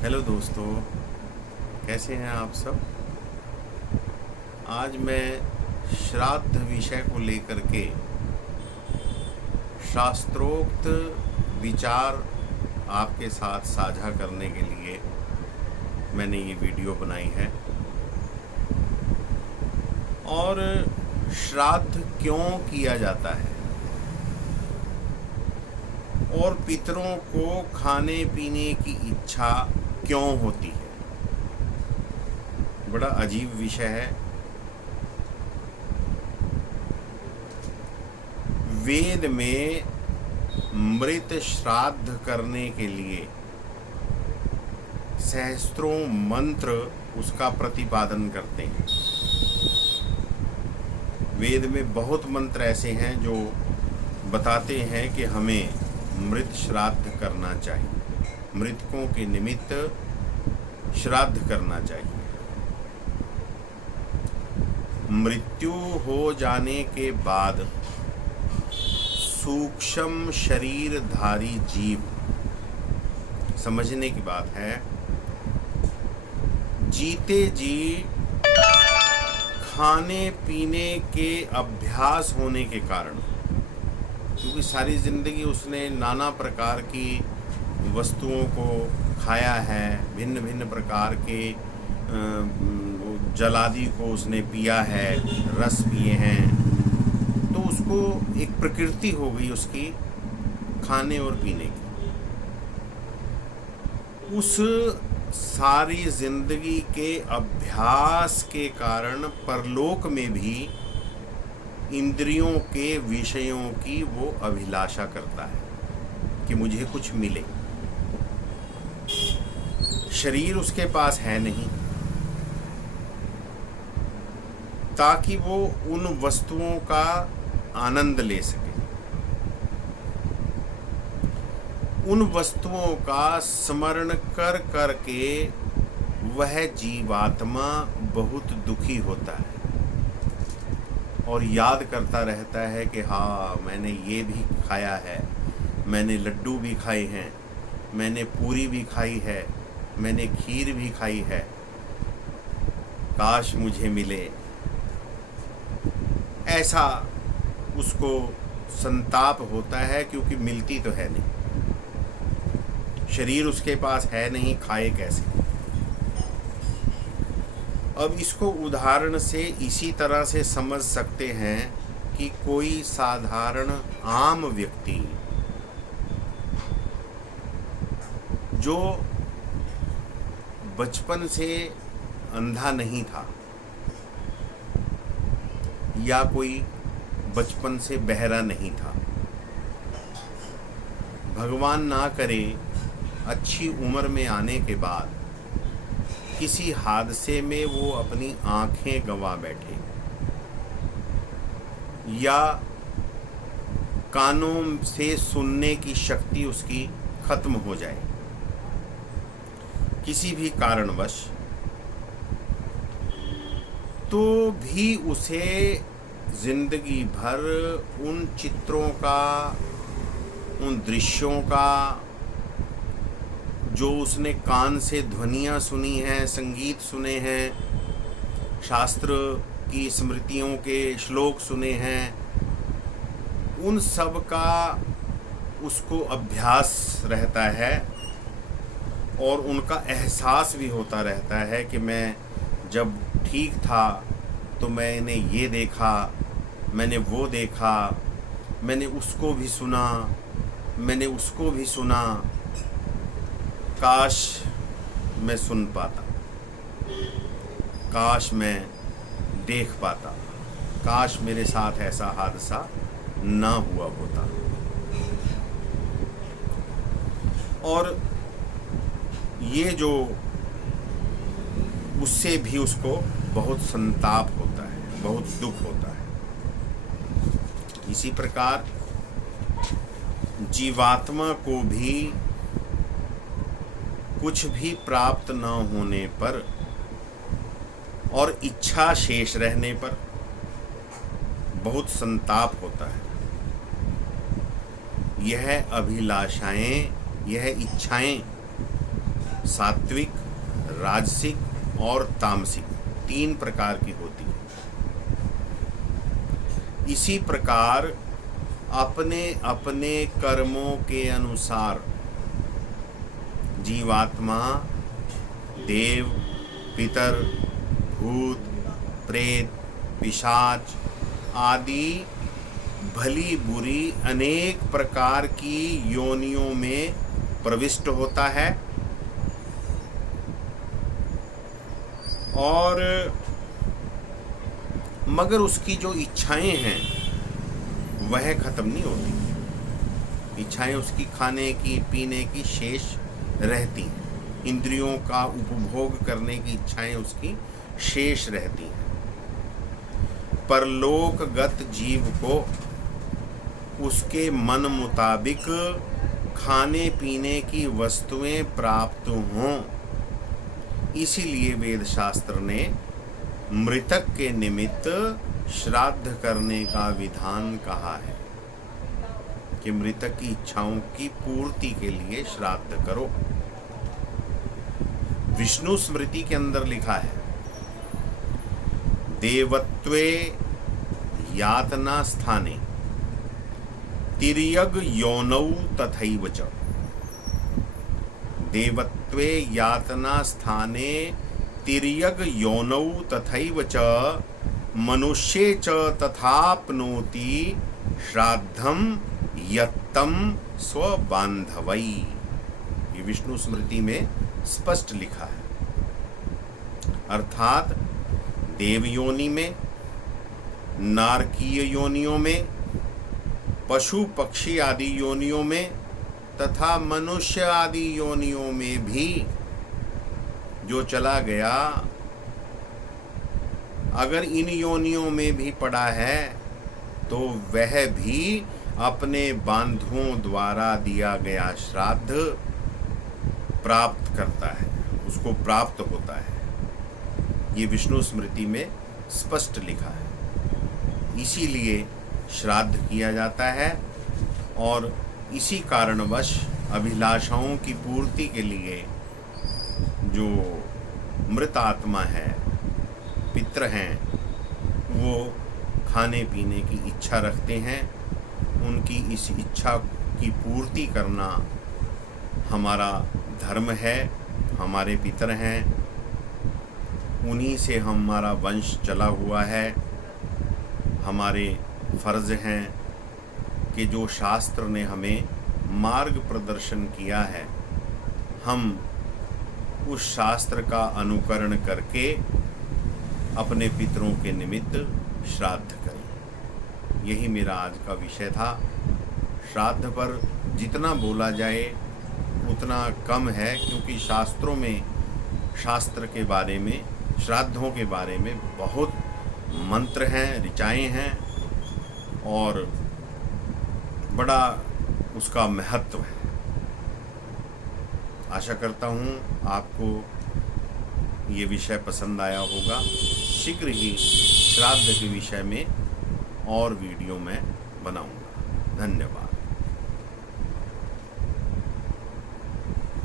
Hello दोस्तों, कैसे हैं आप सब। आज मैं श्राद्ध विषय को लेकर के शास्त्रोक्त विचार आपके साथ साझा करने के लिए मैंने ये वीडियो बनाई है। और श्राद्ध क्यों किया जाता है और पितरों को खाने पीने की इच्छा क्यों होती है, बड़ा अजीब विषय है। वेद में मृत श्राद्ध करने के लिए सहस्त्रों मंत्र उसका प्रतिपादन करते हैं। वेद में बहुत मंत्र ऐसे हैं जो बताते हैं कि हमें मृत श्राद्ध करना चाहिए, मृतकों के निमित्त श्राद्ध करना चाहिए। मृत्यु हो जाने के बाद सूक्ष्म शरीरधारी जीव, समझने की बात है, जीते जी खाने पीने के अभ्यास होने के कारण, क्योंकि सारी ज़िंदगी उसने नाना प्रकार की वस्तुओं को खाया है, भिन्न भिन्न प्रकार के जलादि को उसने पिया है, रस पिए हैं, तो उसको एक प्रकृति हो गई उसकी खाने और पीने की। उस सारी जिंदगी के अभ्यास के कारण परलोक में भी इंद्रियों के विषयों की वो अभिलाषा करता है कि मुझे कुछ मिले। शरीर उसके पास है नहीं ताकि वो उन वस्तुओं का आनंद ले सके। उन वस्तुओं का स्मरण कर कर के वह जीवात्मा बहुत दुखी होता है और याद करता रहता है कि हाँ, मैंने ये भी खाया है, मैंने लड्डू भी खाए हैं, मैंने पूरी भी खाई है, मैंने खीर भी खाई है, काश मुझे मिले। ऐसा उसको संताप होता है क्योंकि मिलती तो है नहीं, शरीर उसके पास है नहीं, खाए कैसे। अब इसको उदाहरण से इसी तरह से समझ सकते हैं कि कोई साधारण आम व्यक्ति जो बचपन से अंधा नहीं था या कोई बचपन से बहरा नहीं था, भगवान ना करे अच्छी उम्र में आने के बाद किसी हादसे में वो अपनी आंखें गंवा बैठे या कानों से सुनने की शक्ति उसकी खत्म हो जाए किसी भी कारणवश, तो भी उसे जिंदगी भर उन चित्रों का, उन दृश्यों का, जो उसने कान से ध्वनियाँ सुनी हैं, संगीत सुने हैं, शास्त्र की स्मृतियों के श्लोक सुने हैं, उन सब का उसको अभ्यास रहता है और उनका एहसास भी होता रहता है कि मैं जब ठीक था तो मैंने ये देखा, मैंने वो देखा, मैंने उसको भी सुना, मैंने उसको भी सुना, काश मैं सुन पाता, काश मैं देख पाता, काश मेरे साथ ऐसा हादसा ना हुआ होता। और ये जो उससे भी उसको बहुत संताप होता है, बहुत दुख होता है। इसी प्रकार जीवात्मा को भी कुछ भी प्राप्त न होने पर और इच्छा शेष रहने पर बहुत संताप होता है। यह अभिलाषाएं, यह इच्छाएं सात्विक, राजसिक और तामसिक 3 प्रकार की होती है। इसी प्रकार अपने अपने कर्मों के अनुसार जीवात्मा देव, पितर, भूत, प्रेत, पिशाच आदि भली बुरी अनेक प्रकार की योनियों में प्रविष्ट होता है और मगर उसकी जो इच्छाएं हैं वह खत्म नहीं होती। इच्छाएं उसकी खाने की, पीने की शेष रहती हैं। इंद्रियों का उपभोग करने की इच्छाएं उसकी शेष रहती हैं। परलोकगत जीव को उसके मन मुताबिक खाने पीने की वस्तुएं प्राप्त हों, इसीलिए वेद शास्त्र ने मृतक के निमित्त श्राद्ध करने का विधान कहा है कि मृतक की इच्छाओं की पूर्ति के लिए श्राद्ध करो। विष्णु स्मृति के अंदर लिखा है, देवत्वे यातना स्थाने तिर्यग योनौ तथैव च। देवत्वे यातना स्थाने तिर्यग योनौ तथैव च मनुष्ये च तथाप्नोति श्राद्धम यत्तम स्वबांधवै। ये विष्णु स्मृति में स्पष्ट लिखा है। अर्थात देव योनि में, नारकीय योनियों में, पशु पक्षी आदि योनियों में तथा मनुष्य आदि योनियों में भी जो चला गया, अगर इन योनियों में भी पड़ा है तो वह भी अपने बांधुओं द्वारा दिया गया श्राद्ध प्राप्त करता है, उसको प्राप्त होता है। ये विष्णु स्मृति में स्पष्ट लिखा है। इसीलिए श्राद्ध किया जाता है और इसी कारणवश अभिलाषाओं की पूर्ति के लिए जो मृत आत्मा है, पितृ हैं, वो खाने पीने की इच्छा रखते हैं। उनकी इस इच्छा की पूर्ति करना हमारा धर्म है, हमारे पितर हैं, उन्हीं से हमारा वंश चला हुआ है। हमारे फर्ज हैं कि जो शास्त्र ने हमें मार्ग प्रदर्शन किया है, हम उस शास्त्र का अनुकरण करके अपने पितरों के निमित्त श्राद्ध करें। यही मेरा आज का विषय था। श्राद्ध पर जितना बोला जाए उतना कम है, क्योंकि शास्त्रों में शास्त्र के बारे में, श्राद्धों के बारे में बहुत मंत्र हैं, ऋचाएँ हैं और बड़ा उसका महत्व है। आशा करता हूँ आपको ये विषय पसंद आया होगा। शीघ्र ही श्राद्ध के विषय में और वीडियो मैं बनाऊंगा। धन्यवाद।